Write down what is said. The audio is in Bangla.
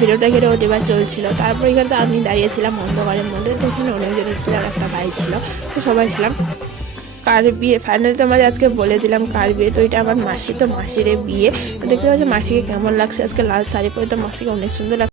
ভিডিওটা ঘিরে ওদের চলছিল। তারপর এখানে তো আমি দাঁড়িয়েছিলাম অন্ধকারের মধ্যে, তো এখানে অনেকজন ছিল আর একটা ভাই ছিল, তো সবাই ছিলাম। কার বিয়ে ফাইনালি তোমাদের আজকে বলে দিলাম কার বিয়ে। তো এটা আমার মাসি, তো মাসির বিয়ে। তো দেখতে পাচ্ছি মাসিকে কেমন লাগছে আজকে লাল শাড়ি পরে, তো মাসিকে অনেক সুন্দর লাগছে।